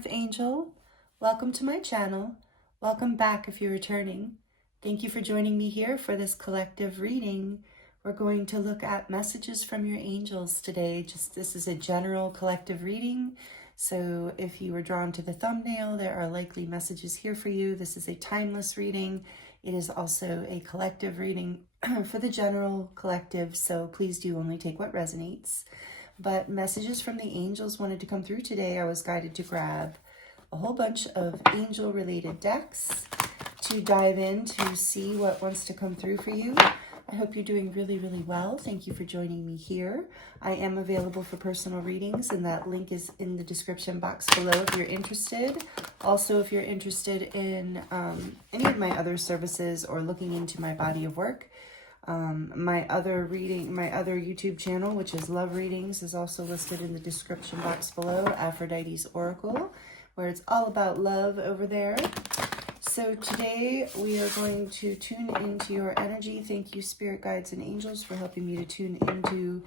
Earth Angel. Welcome to my channel. Welcome back if you're returning. Thank you for joining me here for this collective reading. We're going to look at messages from your angels today. This is a general collective reading. So if you were drawn to the thumbnail, there are likely messages here for you. This is a timeless reading. It is also a collective reading for the general collective. So please do only take what resonates. But messages from the angels wanted to come through today. I was guided to grab a whole bunch of angel-related decks to dive in to see what wants to come through for you. I hope you're doing really, really well. Thank you for joining me here. I am available for personal readings, and that link is in the description box below if you're interested. Also, if you're interested in any of my other services or looking into my body of work, my other YouTube channel, which is Love Readings, is also listed in the description box below, Aphrodite's Oracle, where it's all about love over there. So today we are going to tune into your energy. Thank you, spirit guides and angels, for helping me to tune into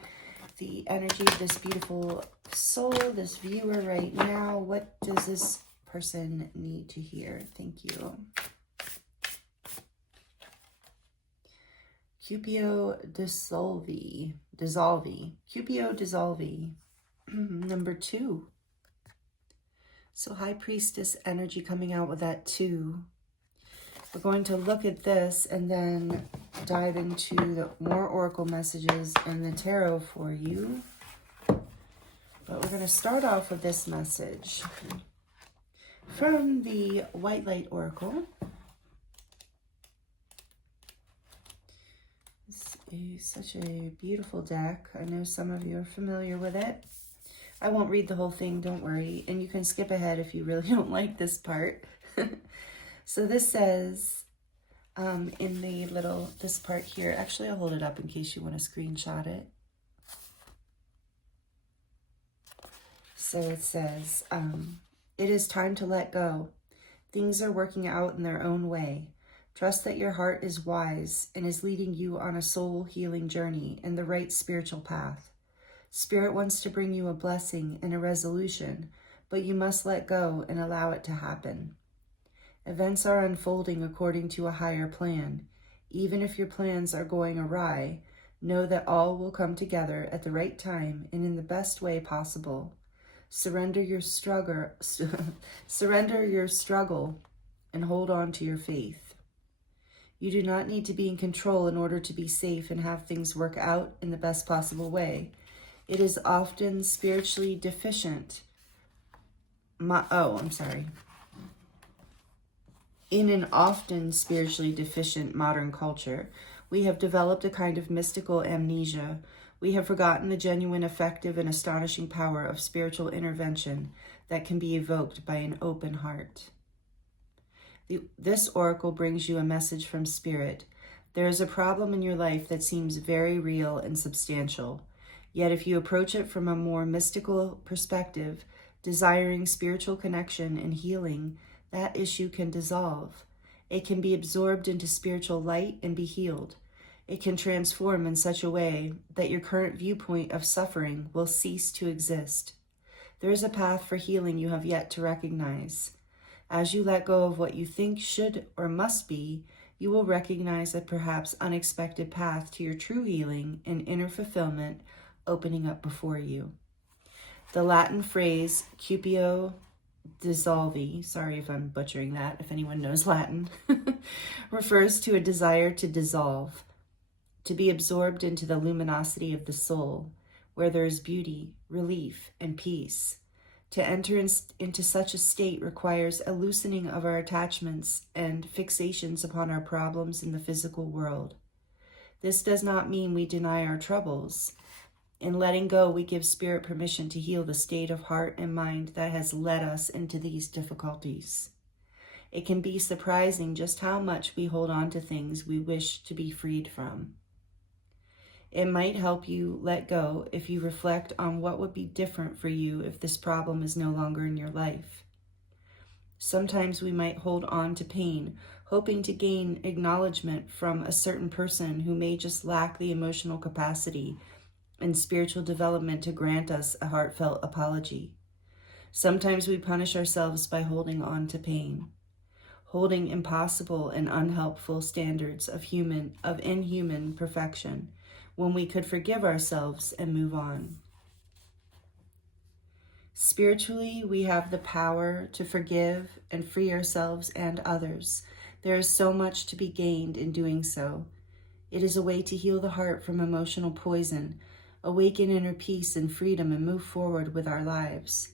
the energy of this beautiful soul, this viewer right now. What does this person need to hear? Thank you. Cupio Dissolvi. Cupio Dissolvi. Number 2. So High Priestess energy coming out with that 2. We're going to look at this and then dive into the more oracle messages and the tarot for you. But we're going to start off with this message from the White Light Oracle. This is such a beautiful deck. I know some of you are familiar with it. I won't read the whole thing, don't worry. And you can skip ahead if you really don't like this part. So this says, in the this part here, actually I'll hold it up in case you want to screenshot it. So it says, it is time to let go. Things are working out in their own way. Trust that your heart is wise and is leading you on a soul healing journey in the right spiritual path. Spirit wants to bring you a blessing and a resolution, but you must let go and allow it to happen. Events are unfolding according to a higher plan. Even if your plans are going awry, know that all will come together at the right time and in the best way possible. Surrender your struggle and hold on to your faith. You do not need to be in control in order to be safe and have things work out in the best possible way. It is often spiritually deficient. In an often spiritually deficient modern culture, we have developed a kind of mystical amnesia. We have forgotten the genuine, effective, and astonishing power of spiritual intervention that can be evoked by an open heart. This oracle brings you a message from Spirit. There is a problem in your life that seems very real and substantial. Yet if you approach it from a more mystical perspective, desiring spiritual connection and healing, that issue can dissolve. It can be absorbed into spiritual light and be healed. It can transform in such a way that your current viewpoint of suffering will cease to exist. There is a path for healing you have yet to recognize. As you let go of what you think should or must be, you will recognize a perhaps unexpected path to your true healing and inner fulfillment opening up before you. The Latin phrase Cupio Dissolvi, sorry if I'm butchering that, if anyone knows Latin, refers to a desire to dissolve, to be absorbed into the luminosity of the soul, where there is beauty, relief, and peace. To enter into such a state requires a loosening of our attachments and fixations upon our problems in the physical world. This does not mean we deny our troubles. In letting go, we give Spirit permission to heal the state of heart and mind that has led us into these difficulties. It can be surprising just how much we hold on to things we wish to be freed from. It might help you let go if you reflect on what would be different for you if this problem is no longer in your life. Sometimes we might hold on to pain, hoping to gain acknowledgement from a certain person who may just lack the emotional capacity and spiritual development to grant us a heartfelt apology. Sometimes we punish ourselves by holding on to pain, holding impossible and unhelpful standards of inhuman perfection, when we could forgive ourselves and move on. Spiritually, we have the power to forgive and free ourselves and others. There is so much to be gained in doing so. It is a way to heal the heart from emotional poison, awaken inner peace and freedom, and move forward with our lives.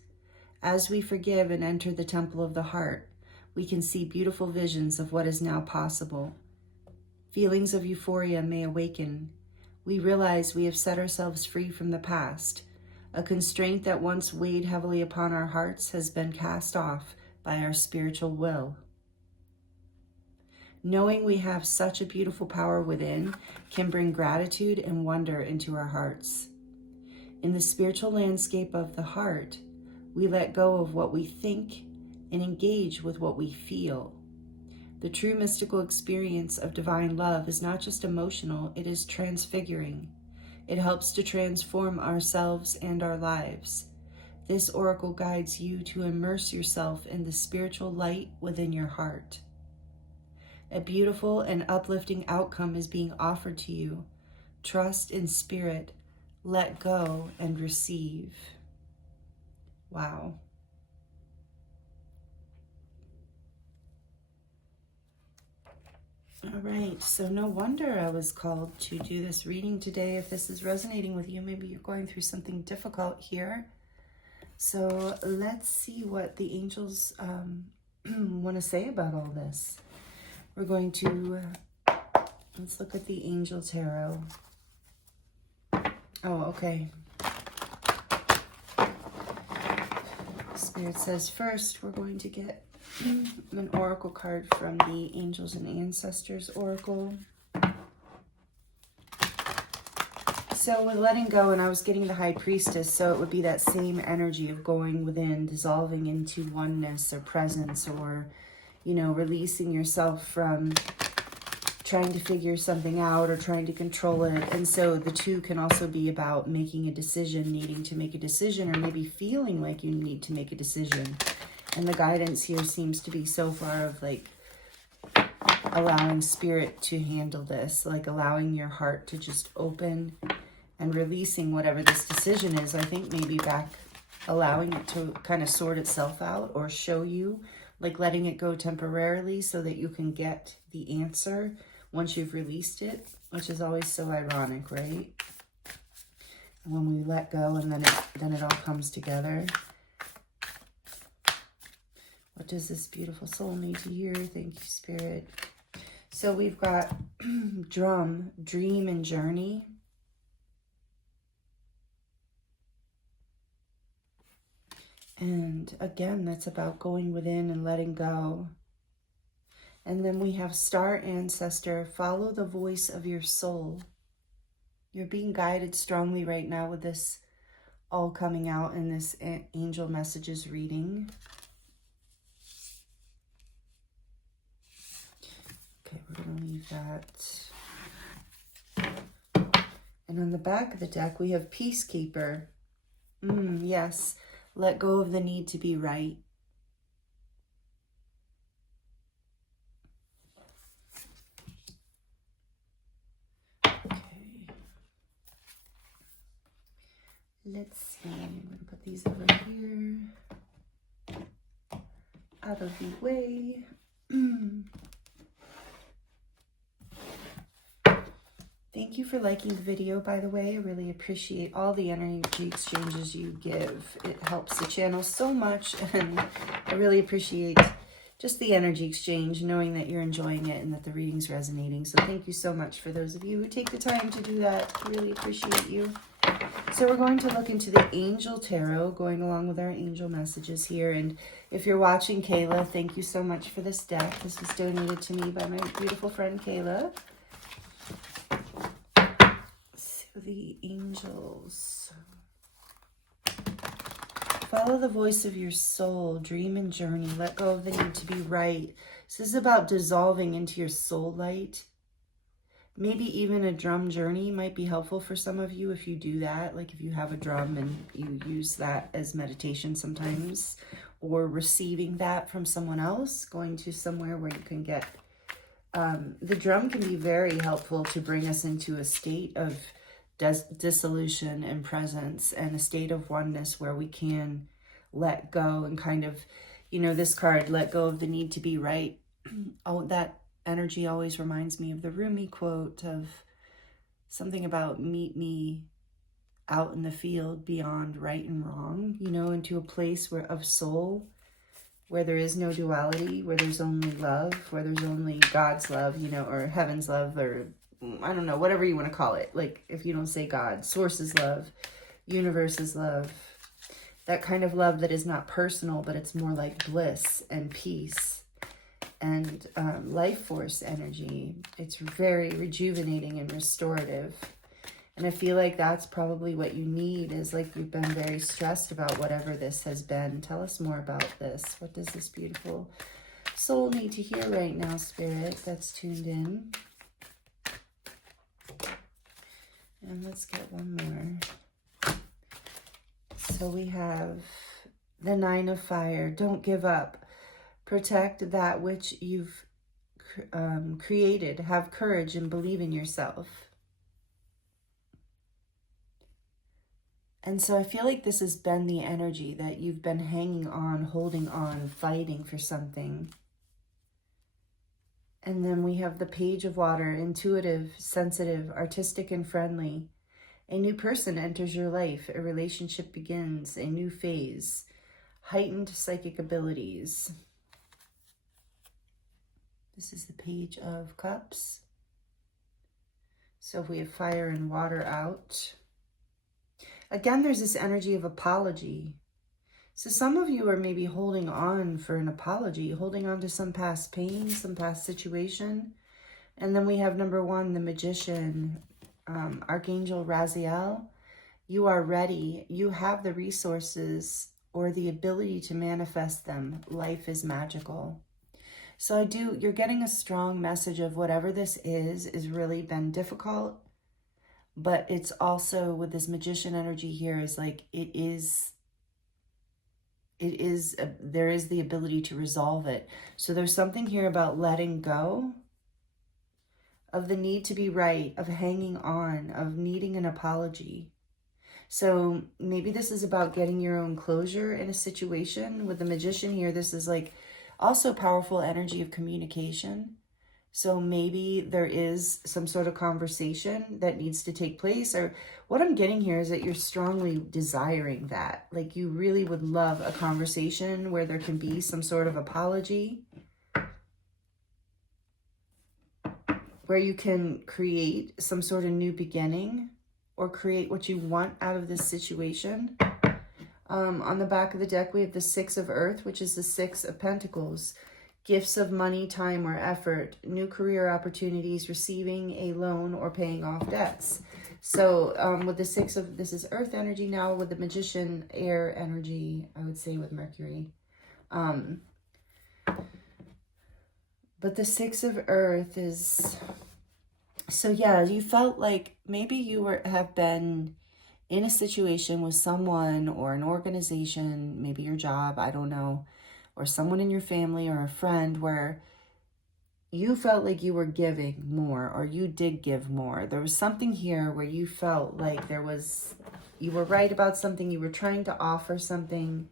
As we forgive and enter the temple of the heart, we can see beautiful visions of what is now possible. Feelings of euphoria may awaken. We realize we have set ourselves free from the past. A constraint that once weighed heavily upon our hearts has been cast off by our spiritual will. Knowing we have such a beautiful power within can bring gratitude and wonder into our hearts. In the spiritual landscape of the heart, we let go of what we think and engage with what we feel. The true mystical experience of divine love is not just emotional, it is transfiguring. It helps to transform ourselves and our lives. This oracle guides you to immerse yourself in the spiritual light within your heart. A beautiful and uplifting outcome is being offered to you. Trust in spirit, let go, and receive. Wow. All right, so no wonder I was called to do this reading today. If this is resonating with you, maybe you're going through something difficult here. So let's see what the angels want to say about all this. We're going to, let's look at the Angel Tarot. Oh, okay. Spirit says first, we're going to get an oracle card from the Angels and Ancestors Oracle. So with letting go, and I was getting the High Priestess, so it would be that same energy of going within, dissolving into oneness or presence, or, you know, releasing yourself from trying to figure something out or trying to control it. And so the two can also be about making a decision, needing to make a decision, or maybe feeling like you need to make a decision. And the guidance here seems to be so far of like allowing spirit to handle this, like allowing your heart to just open and releasing whatever this decision is. I think maybe back, allowing it to kind of sort itself out or show you, like letting it go temporarily so that you can get the answer once you've released it, which is always so ironic, right? When we let go and then it all comes together. What does this beautiful soul need to hear? Thank you, Spirit. So we've got drum, dream, and journey. And again, that's about going within and letting go. And then we have star ancestor, follow the voice of your soul. You're being guided strongly right now with this all coming out in this angel messages reading. Okay, we're going to leave that. And on the back of the deck, we have Peacekeeper. Yes, let go of the need to be right. Okay. Let's see. I'm going to put these over here. Out of the way. Thank you for liking the video, by the way. I really appreciate all the energy exchanges you give. It helps the channel so much, and I really appreciate just the energy exchange, knowing that you're enjoying it and that the reading's resonating. So thank you so much for those of you who take the time to do that. I really appreciate you. So we're going to look into the Angel Tarot, going along with our angel messages here. And if you're watching, Kayla, thank you so much for this deck. This was donated to me by my beautiful friend, Kayla. The angels. Follow the voice of your soul, dream and journey. Let go of the need to be right. This is about dissolving into your soul light. Maybe even a drum journey might be helpful for some of you if you do that. Like if you have a drum and you use that as meditation sometimes, or receiving that from someone else, going to somewhere where you can get, the drum can be very helpful to bring us into a state of dissolution and presence, and a state of oneness where we can let go and kind of, you know, this card, let go of the need to be right. Oh, that energy always reminds me of the Rumi quote of something about meet me out in the field beyond right and wrong, you know, into a place where of soul, where there is no duality, where there's only love, where there's only God's love, you know, or heaven's love, or I don't know, whatever you want to call it. Like if you don't say God, source's love, universe's love, that kind of love that is not personal, but it's more like bliss and peace and life force energy. It's very rejuvenating and restorative. And I feel like that's probably what you need, is like you've been very stressed about whatever this has been. Tell us more about this. What does this beautiful soul need to hear right now, Spirit, that's tuned in? And let's get one more. So we have the 9 of Fire. Don't give up. Protect that which you've created. Have courage and believe in yourself. And so I feel like this has been the energy that you've been hanging on, holding on, fighting for something. And then we have the Page of Water, intuitive, sensitive, artistic, and friendly. A new person enters your life. A relationship begins. A new phase. Heightened psychic abilities. This is the Page of Cups. So if we have fire and water out. Again, there's this energy of apology. So some of you are maybe holding on for an apology, holding on to some past pain, some past situation. And then we have number 1, the Magician, Archangel Raziel. You are ready. You have the resources or the ability to manifest them. Life is magical. So you're getting a strong message of whatever this is really been difficult, but it's also with this Magician energy here is like, there is the ability to resolve it. So there's something here about letting go of the need to be right, of hanging on, of needing an apology. So maybe this is about getting your own closure in a situation. With the Magician here, this is like also powerful energy of communication. So maybe there is some sort of conversation that needs to take place, or what I'm getting here is that you're strongly desiring that. Like you really would love a conversation where there can be some sort of apology, where you can create some sort of new beginning or create what you want out of this situation. On the back of the deck, we have the 6 of Earth, which is the 6 of Pentacles. Gifts of money, time, or effort. New career opportunities, receiving a loan, or paying off debts. So with the 6 of, this is Earth energy now. With the Magician, air energy, I would say with Mercury. But the 6 of Earth is, so yeah, you felt like maybe you have been in a situation with someone or an organization, maybe your job, I don't know, or someone in your family or a friend, where you felt like you were giving more, or you did give more. There was something here where you felt like you were right about something, you were trying to offer something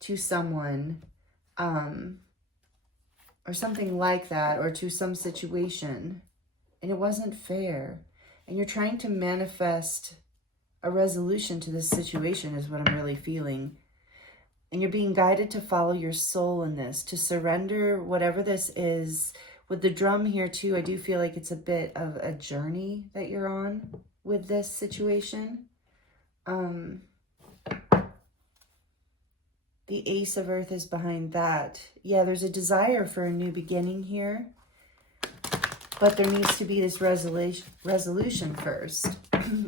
to someone, or something like that, or to some situation, and it wasn't fair. And you're trying to manifest a resolution to this situation is what I'm really feeling. And you're being guided to follow your soul in this, to surrender whatever this is. With the drum here too, I do feel like it's a bit of a journey that you're on with this situation. The Ace of Earth is behind that. Yeah, there's a desire for a new beginning here, but there needs to be this resolution first.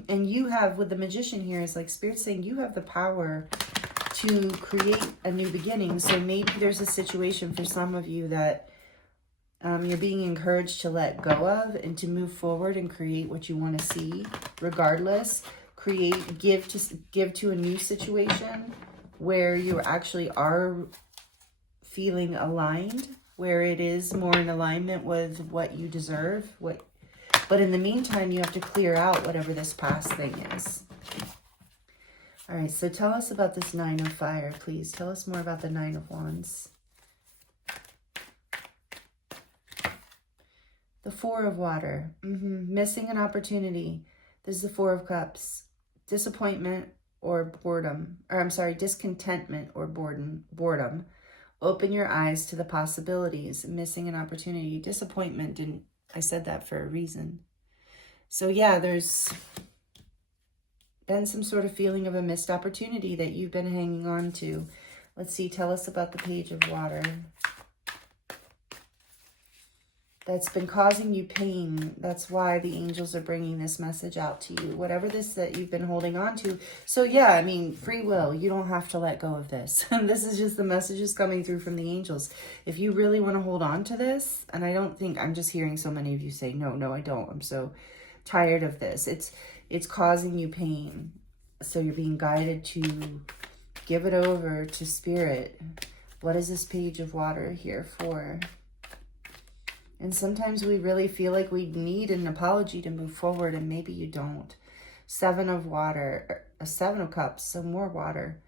And you have, with the Magician here, is like Spirit saying you have the power to create a new beginning. So maybe there's a situation for some of you that You're being encouraged to let go of and to move forward and create what you want to see, regardless. Give to a new situation where you actually are feeling aligned, where it is more in alignment with what you deserve. But in the meantime, you have to clear out whatever this past thing is. All right, so tell us about this Nine of Fire, please. Tell us more about the Nine of Wands. The Four of Water. Missing an opportunity. This is the Four of Cups. Disappointment or boredom. Or I'm sorry, discontentment or boredom. Open your eyes to the possibilities. Missing an opportunity. Disappointment. And I said that for a reason. So yeah, there's been some sort of feeling of a missed opportunity that you've been hanging on to. Let's see. Tell us about the Page of Water. That's been causing you pain. That's why the angels are bringing this message out to you. Whatever this that you've been holding on to. So yeah, I mean, free will. You don't have to let go of this. This is just the messages coming through from the angels. If you really want to hold on to this, and I don't think, I'm just hearing so many of you say, no, I don't. I'm so tired of this. It's causing you pain. So you're being guided to give it over to Spirit. What is this Page of Water here for? And sometimes we really feel like we need an apology to move forward, and maybe you don't. Seven of Water, a Seven of Cups, so more water.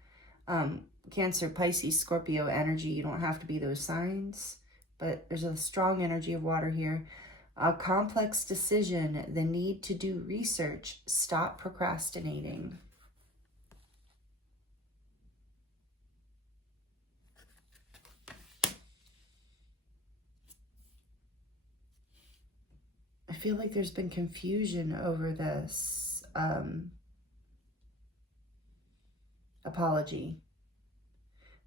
Cancer, Pisces, Scorpio energy. You don't have to be those signs, but there's a strong energy of water here. A complex decision, the need to do research. Stop procrastinating. I feel like there's been confusion over this apology.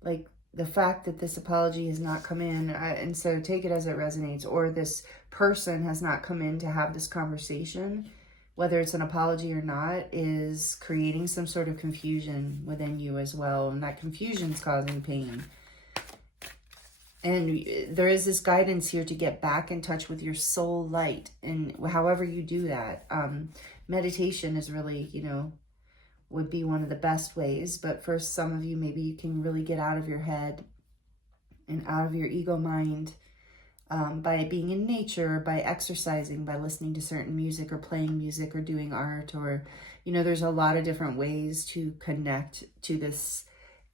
Like the fact that this apology has not come in, and so take it as it resonates, or this person has not come in to have this conversation, whether it's an apology or not, is creating some sort of confusion within you as well. And that confusion is causing pain. And there is this guidance here to get back in touch with your soul light. And however you do that, meditation is really, would be one of the best ways. But for some of you, maybe you can really get out of your head and out of your ego mind by being in nature, by exercising, by listening to certain music or playing music or doing art. Or, there's a lot of different ways to connect to this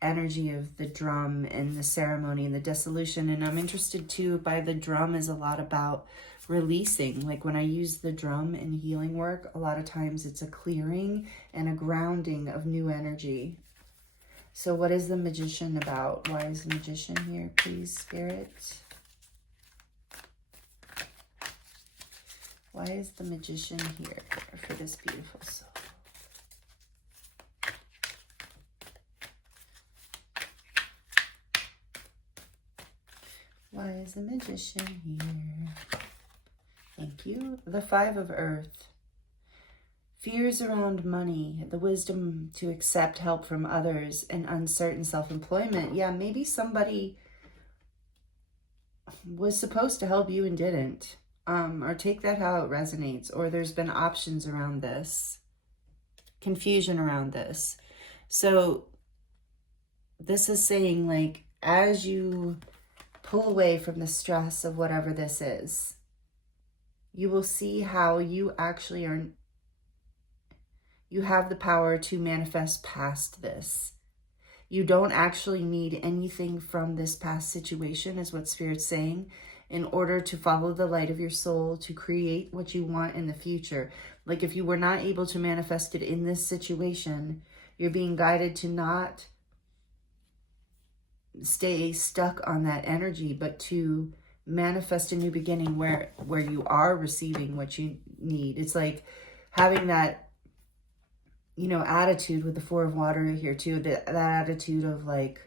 energy of the drum and the ceremony and the dissolution. And I'm interested too by the drum is a lot about releasing. Like when I use the drum in healing work, a lot of times it's a clearing and a grounding of new energy. So what is the Magician about? Why is the Magician here, please, Spirit? Why is the Magician here for this beautiful soul? Why is the Magician here? Thank you. The Five of Earth. Fears around money, the wisdom to accept help from others, and uncertain self-employment. Yeah, maybe somebody was supposed to help you and didn't. Or take that how it resonates. Or there's been options around this. Confusion around this. So this is saying, like, as you pull away from the stress of whatever this is, you will see how you actually you have the power to manifest past this. You don't actually need anything from this past situation, is what Spirit's saying, in order to follow the light of your soul, to create what you want in the future. Like if you were not able to manifest it in this situation, you're being guided to not stay stuck on that energy, but to manifest a new beginning where you are receiving what you need. It's like having that, attitude with the Four of Water here too, that attitude of like,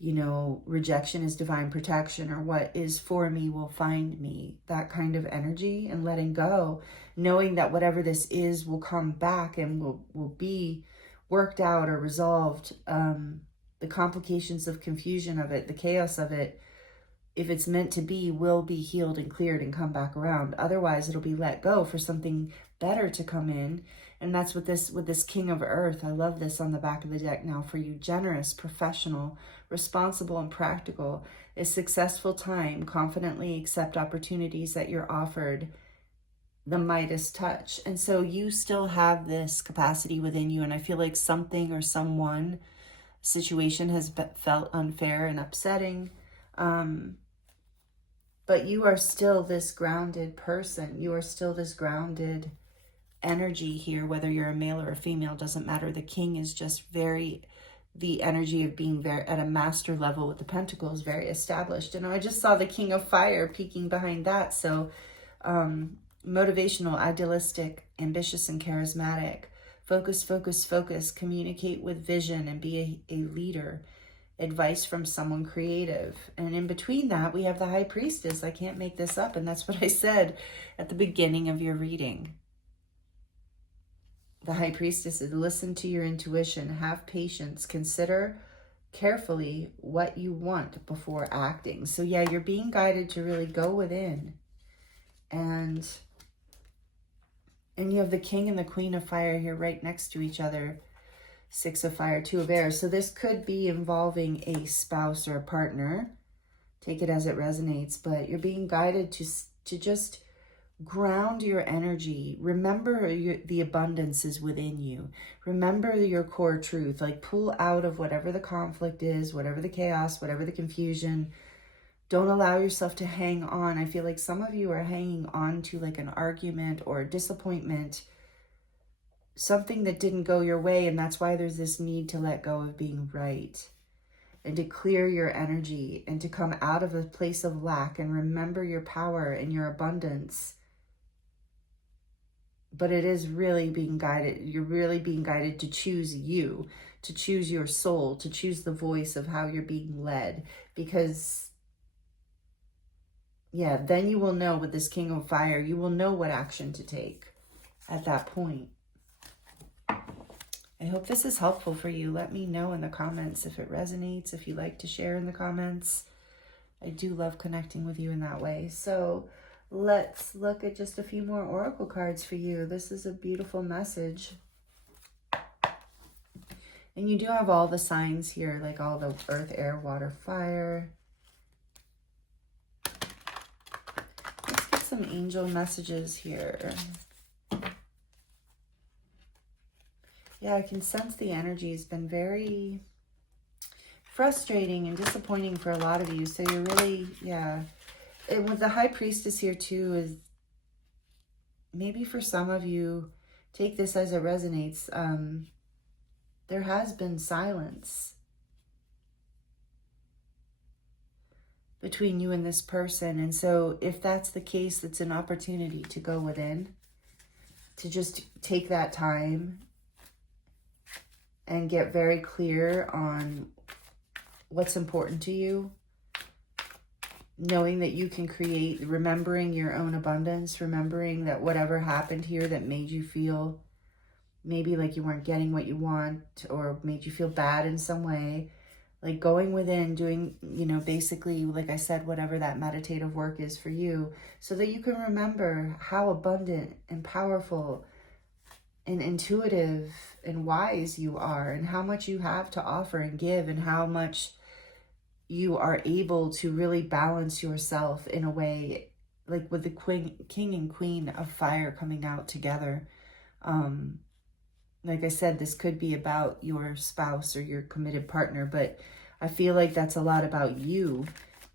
rejection is divine protection, or what is for me will find me, that kind of energy, and letting go, knowing that whatever this is will come back and will be worked out or resolved. The complications of confusion of it, the chaos of it, if it's meant to be, will be healed and cleared and come back around. Otherwise, it'll be let go for something better to come in. And that's with this King of Earth. I love this on the back of the deck now for you. Generous, professional, responsible, and practical. A successful time. Confidently accept opportunities that you're offered. The Midas touch. And so you still have this capacity within you. And I feel like something or someone, situation has felt unfair and upsetting. But you are still this grounded person. You are still this grounded energy here, whether you're a male or a female, doesn't matter. The king is just the energy of being very at a master level with the pentacles, very established. And I just saw the King of Fire peeking behind that. So motivational, idealistic, ambitious, and charismatic. Focus, focus, focus. Communicate with vision and be a leader. Advice from someone creative. And in between that, we have the High Priestess. I can't make this up. And that's what I said at the beginning of your reading. The High Priestess is listen to your intuition, have patience, consider carefully what you want before acting. So yeah, you're being guided to really go within. And you have the King and the Queen of Fire here right next to each other. Six of Fire, Two of Air. So this could be involving a spouse or a partner. Take it as it resonates, but you're being guided to just ground your energy. Remember the abundance is within you. Remember your core truth. Like pull out of whatever the conflict is, whatever the chaos, whatever the confusion. Don't allow yourself to hang on. I feel like some of you are hanging on to like an argument or a disappointment, something that didn't go your way. And that's why there's this need to let go of being right and to clear your energy and to come out of a place of lack and remember your power and your abundance. But it is really being guided. You're really being guided to choose you, to choose your soul, to choose the voice of how you're being led. Because, yeah, then you will know with this King of Fire, you will know what action to take at that point. I hope this is helpful for you. Let me know in the comments if it resonates, if you like to share in the comments. I do love connecting with you in that way. So let's look at just a few more oracle cards for you. This is a beautiful message. And you do have all the signs here, like all the earth, air, water, fire. Let's get some angel messages here. Yeah, I can sense the energy has been very frustrating and disappointing for a lot of you. So you're really, yeah. And with the High Priestess here too, is maybe for some of you, take this as it resonates. There has been silence between you and this person. And so if that's the case, it's an opportunity to go within, to just take that time and get very clear on what's important to you. Knowing that you can create, remembering your own abundance, remembering that whatever happened here that made you feel maybe like you weren't getting what you want or made you feel bad in some way, like going within, doing, you know, basically, like I said, whatever that meditative work is for you, so that you can remember how abundant and powerful and intuitive and wise you are, and how much you have to offer and give, and how much you are able to really balance yourself in a way, like with the King and Queen of Fire coming out together. Like I said, this could be about your spouse or your committed partner, but I feel like that's a lot about you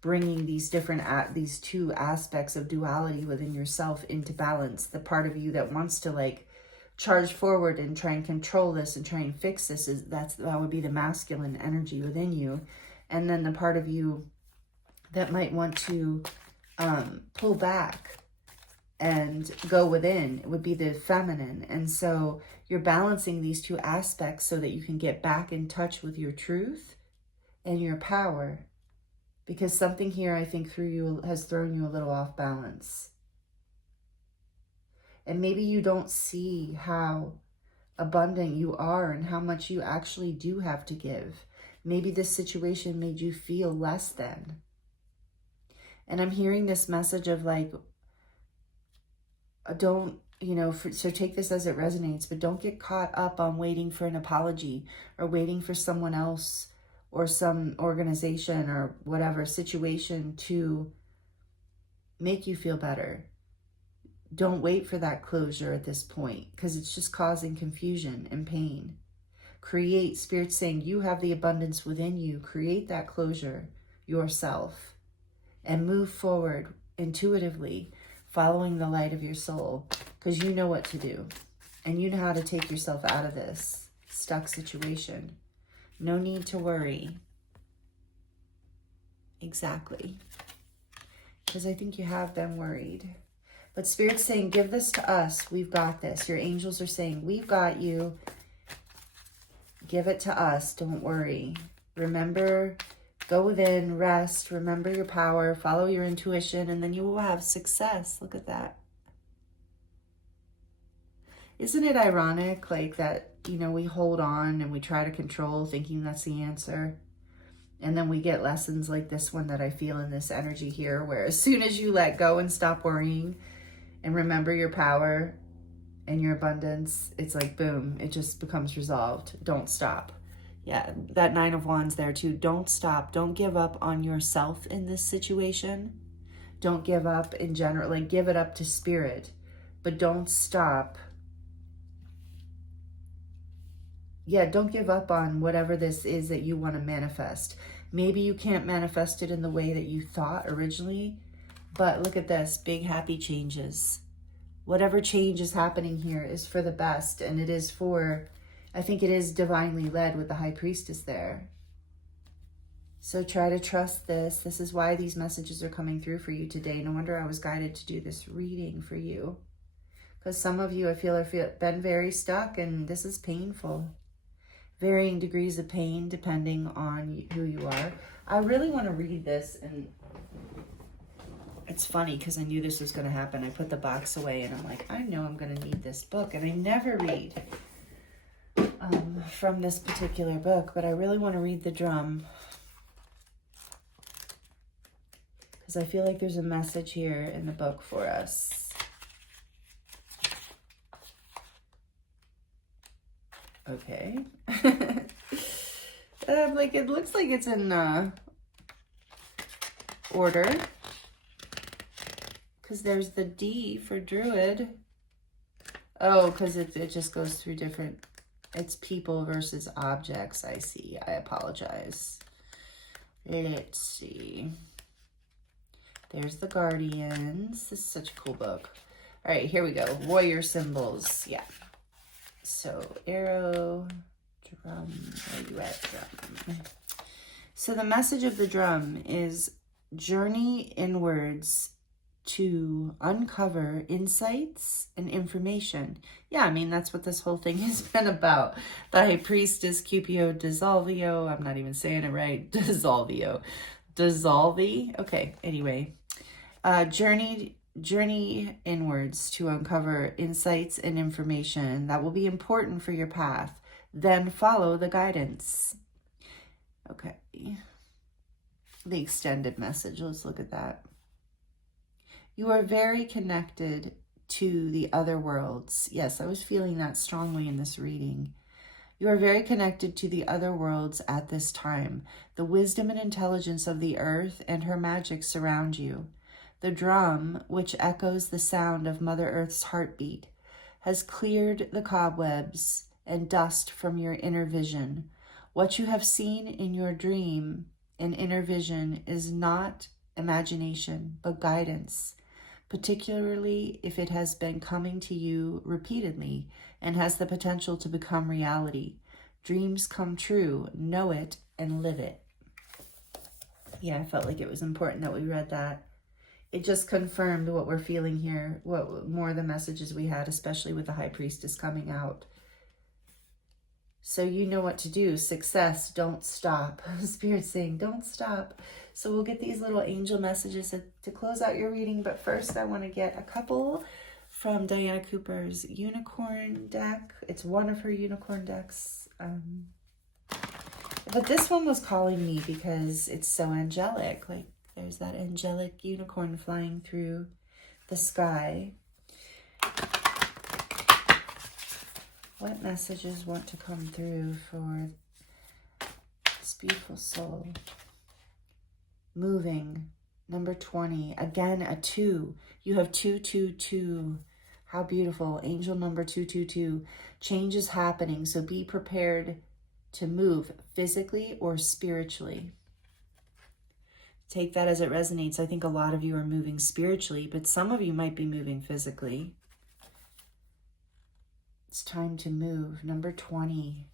bringing these these two aspects of duality within yourself into balance. The part of you that wants to like charge forward and try and control this and try and fix this, that would be the masculine energy within you. And then the part of you that might want to pull back and go within, it would be the feminine. And so you're balancing these two aspects so that you can get back in touch with your truth and your power. Because something here, I think, has thrown you a little off balance. And maybe you don't see how abundant you are and how much you actually do have to give. Maybe this situation made you feel less than. And I'm hearing this message of like, don't, you know, so take this as it resonates, but don't get caught up on waiting for an apology or waiting for someone else or some organization or whatever situation to make you feel better. Don't wait for that closure at this point, because it's just causing confusion and pain. Create, Spirit's saying, you have the abundance within you. Create that closure yourself and move forward intuitively, following the light of your soul, because you know what to do and you know how to take yourself out of this stuck situation. No need to worry. Exactly. Because I think you have been worried. But Spirit's saying, give this to us. We've got this. Your angels are saying, we've got you. Give it to us. Don't worry. Remember, go within, rest, remember your power, follow your intuition, and then you will have success. Look at that. Isn't it ironic, like that, you know, we hold on and we try to control thinking that's the answer. And then we get lessons like this one that I feel in this energy here, where as soon as you let go and stop worrying and remember your power and your abundance, it's like, boom, it just becomes resolved. Don't stop. Yeah, that 9 of Wands there too. Don't stop. Don't give up on yourself in this situation. Don't give up in general. Like, give it up to Spirit, but don't stop. Yeah, don't give up on whatever this is that you want to manifest. Maybe you can't manifest it in the way that you thought originally, but look at this, big happy changes. Whatever change is happening here is for the best, and it is for, I think it is divinely led with the High Priestess there. So try to trust this. This is why these messages are coming through for you today. No wonder I was guided to do this reading for you. Because some of you, I feel, have been very stuck, and this is painful. Varying degrees of pain depending on who you are. I really want to read this, and it's funny because I knew this was going to happen. I put the box away and I'm like, I know I'm going to need this book, and I never read from this particular book, but I really want to read the drum because I feel like there's a message here in the book for us. Okay. Like, it looks like it's in order, because there's the D for Druid. Oh, because it just goes through different, it's people versus objects. I see. I apologize. Let's see. There's the Guardians. This is such a cool book. All right, here we go. Warrior symbols. Yeah. So, arrow, drum, where you at, drum? So the message of the drum is journey inwards to uncover insights and information. Yeah, I mean, that's what this whole thing has been about. The High Priestess, Cupio, Dissolvio, I'm not even saying it right, Dissolvio. Dissolvi? Okay, anyway. Journey inwards to uncover insights and information that will be important for your path. Then follow the guidance. Okay. The extended message. Let's look at that. You are very connected to the other worlds. Yes, I was feeling that strongly in this reading. You are very connected to the other worlds at this time. The wisdom and intelligence of the earth and her magic surround you. The drum, which echoes the sound of Mother Earth's heartbeat, has cleared the cobwebs and dust from your inner vision. What you have seen in your dream and inner vision is not imagination, but guidance, particularly if it has been coming to you repeatedly and has the potential to become reality. Dreams come true. Know it and live it. Yeah, I felt like it was important that we read that. It just confirmed what we're feeling here, what more of the messages we had, especially with the High Priestess coming out. So you know what to do. Success, don't stop. Spirit's saying, don't stop. So we'll get these little angel messages to close out your reading. But first, I want to get a couple from Diana Cooper's unicorn deck. It's one of her unicorn decks. But this one was calling me because it's so angelic. Like, There's that angelic unicorn flying through the sky. What messages want to come through for this beautiful soul? Moving. Number 20. Again, a 2. You have 222. How beautiful. Angel number 222. Change is happening, so be prepared to move physically or spiritually. Take that as it resonates. I think a lot of you are moving spiritually, but some of you might be moving physically. It's time to move. Number 20.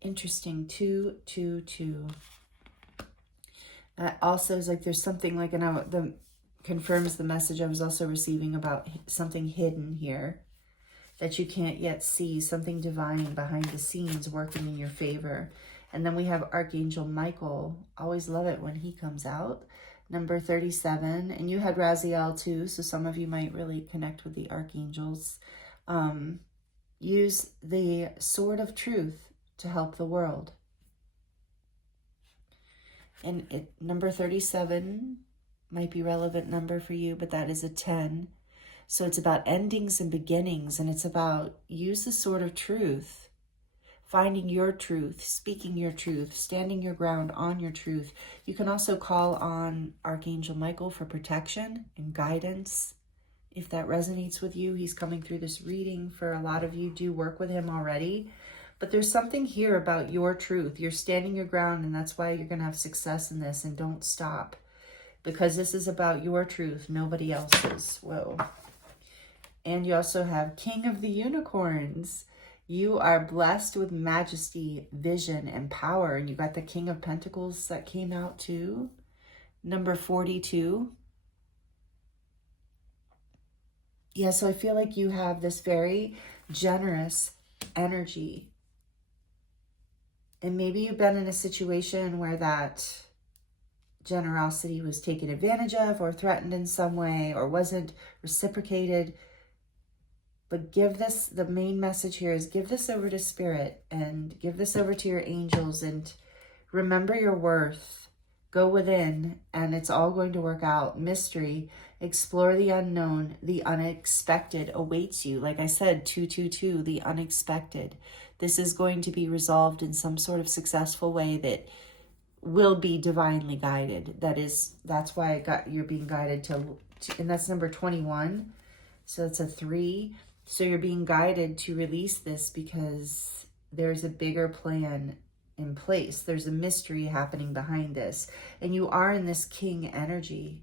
Interesting. 222. Also is like there's something like, and confirms the message I was also receiving about something hidden here that you can't yet see, something divine behind the scenes working in your favor. And then we have Archangel Michael. Always love it when he comes out. Number 37. And you had Raziel too, so some of you might really connect with the archangels. Use the sword of truth to help the world. And number 37 might be a relevant number for you, but that is a 10. So it's about endings and beginnings, and it's about use the sword of truth, finding your truth, speaking your truth, standing your ground on your truth. You can also call on Archangel Michael for protection and guidance. If that resonates with you, he's coming through this reading. For a lot of you, do work with him already. But there's something here about your truth. You're standing your ground, and that's why you're going to have success in this. And don't stop, because this is about your truth, nobody else's. Whoa. And you also have King of the Unicorns. You are blessed with majesty, vision, and power. And you got the King of Pentacles that came out too. Number 42. Yeah, so I feel like you have this very generous energy. And maybe you've been in a situation where that generosity was taken advantage of or threatened in some way or wasn't reciprocated. But give this, the main message here is give this over to Spirit and give this over to your angels and remember your worth. Go within and it's all going to work out. Mystery, explore the unknown, the unexpected awaits you. Like I said, 222, the unexpected. This is going to be resolved in some sort of successful way that will be divinely guided. That's why you're being guided to, and that's number 21. So that's a 3. So you're being guided to release this because there's a bigger plan in place. There's a mystery happening behind this. And you are in this king energy.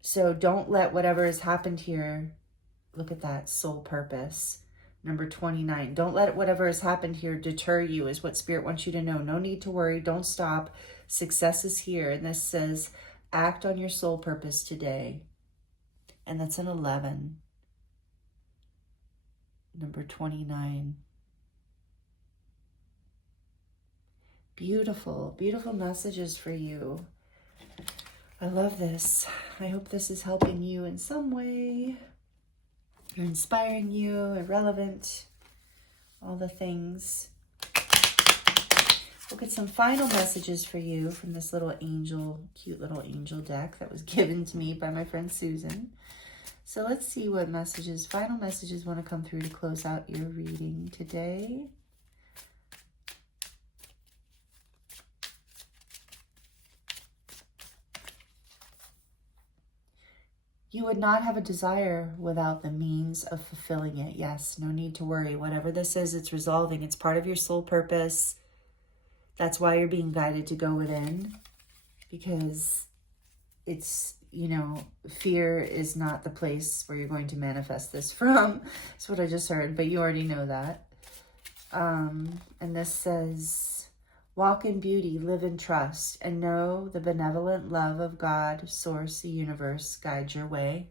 So don't let whatever has happened here, look at that, soul purpose. Number 29, don't let whatever has happened here deter you is what Spirit wants you to know. No need to worry, don't stop. Success is here. And this says, act on your soul purpose today. And that's an 11. Number 29. Beautiful, beautiful messages for you. I love this. I hope this is helping you in some way, or inspiring you, irrelevant, all the things. We'll get some final messages for you from this little angel, cute little angel deck that was given to me by my friend Susan. So let's see what messages, final messages want to come through to close out your reading today. You would not have a desire without the means of fulfilling it. Yes, no need to worry. Whatever this is, it's resolving. It's part of your soul purpose. That's why you're being guided to go within, because it's, you know, fear is not the place where you're going to manifest this from. That's what I just heard, but you already know that. And this says, walk in beauty, live in trust, and know the benevolent love of God, Source, the universe, guides your way.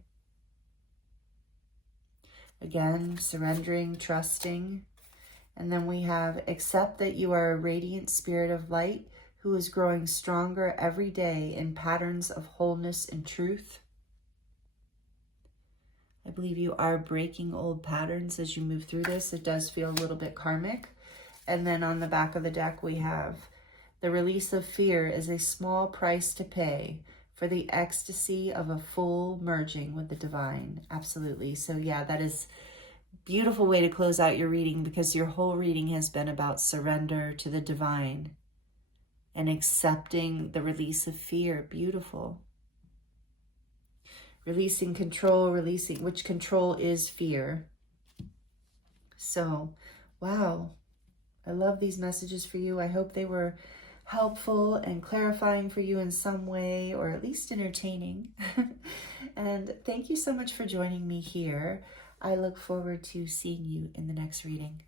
Again, surrendering, trusting. And then we have, accept that you are a radiant spirit of light who is growing stronger every day in patterns of wholeness and truth. I believe you are breaking old patterns as you move through this. It does feel a little bit karmic. And then on the back of the deck, we have The release of fear is a small price to pay for the ecstasy of a full merging with the divine. Absolutely. So yeah, that is a beautiful way to close out your reading, because your whole reading has been about surrender to the divine and accepting the release of fear. Beautiful. Releasing control, which control is fear. So, wow. I love these messages for you. I hope they were helpful and clarifying for you in some way, or at least entertaining. And thank you so much for joining me here. I look forward to seeing you in the next reading.